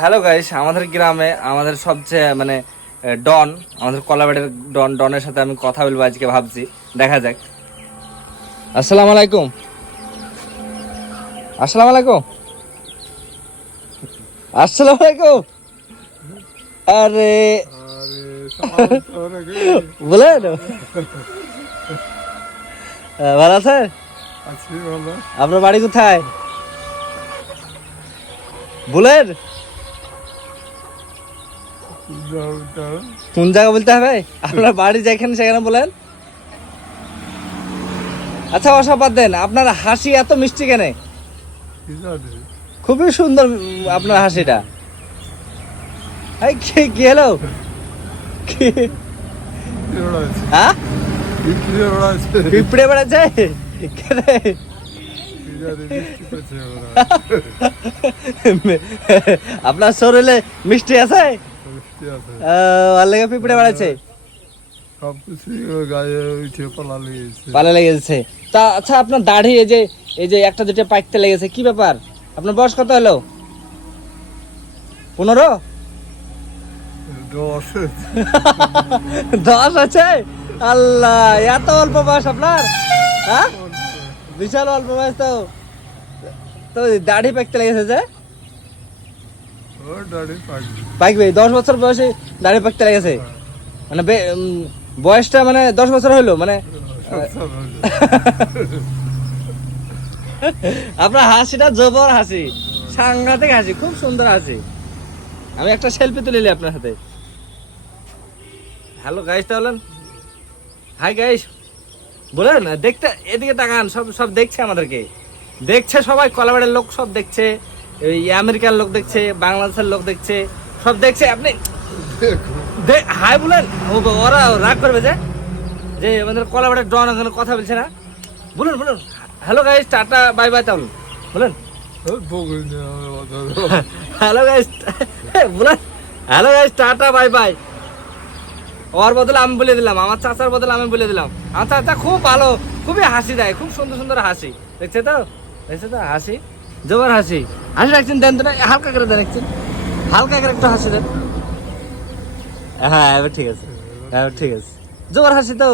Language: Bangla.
হ্যালো গাইস, আমাদের গ্রামে আমাদের সবচেয়ে ডন, আমাদের কলাবাড়ির ডনের সাথে আমি কথা বলবো আজকে, ভাবছি দেখা যাক। আসসালামু আলাইকুম। আসসালামু আলাইকুম। আসসালামু আলাইকুম। আরে বলেন, ভালো আছে? আপনার বাড়ি কোথায় বলেন? কোন জায়গা বলতে হবে? আপনার বাড়ি যেখানে সেখানে বলেন। আচ্ছা ওসব বাদ দেন, আপনার হাসি এত মিষ্টি কেন? খুবই সুন্দর আপনার হাসিটা। এই কি হলো? হ্যাঁ, পিঁপড়ে বেড়াচ্ছে কেন? আপনার শরীরে মিষ্টি আছে? ভালো লেগে পিঁপড়ে বেড়াচ্ছে, ভালো লেগেছে। তা আচ্ছা, আপনার দাড়ি এই যে একটা দুটো পাকতে লেগেছে, কি ব্যাপার? আপনার বয়স কত হলো? 15? 10 আছে? আল্লাহ, এত অল্প বয়স আপনার? হ্যাঁ, বিশাল অল্প বয়স। তো দাড়ি পাকতে লেগেছে যে? পাকবে 10 বছর বয়সে দাড়ি পাকতে লেগেছে? মানে বয়সটা 10 বছর হলো আপনার হাসিটা জবর হাসি, সাংঘাতিক হাসি, খুব সুন্দর হাসি। আমি একটা সেলফি তুলে নিই আপনার সাথে। হ্যালো গাইস, তাহলে হাই গাইস বলেন। দেখতে এদিকে তাকান, সব দেখছে আমাদেরকে, দেখছে সবাই, কলাবাড়ির লোক সব দেখছে, এই আমেরিকার লোক দেখছে, বাংলাদেশের লোক দেখছে, সব দেখছে। আপনি হাই বলেন, ওরা রাগ করবে যে আমাদের কলাবাড়ির ডন ওখানে কথা বলছে না। বলুন hello guys, tata bye bye. তাহলে বলেন হ্যালো গাইস, বলেন hello guys, tata bye bye. ওর বদলে আমি বলে দিলাম, আমার চাচার বদলে আমি বলে দিলাম। আমার চাচা খুব ভালো, খুবই হাসি দেয়, খুব সুন্দর সুন্দর হাসি। দেখছে তো হাসি, জবর হাসি। হাসি রাখছেন, দেন তো না, হালকা করে দেন, দেখছেন হালকা করে একটু হাসি দেন। হ্যাঁ এবার ঠিক আছে, ঠিক আছে, জবর হাসি তো।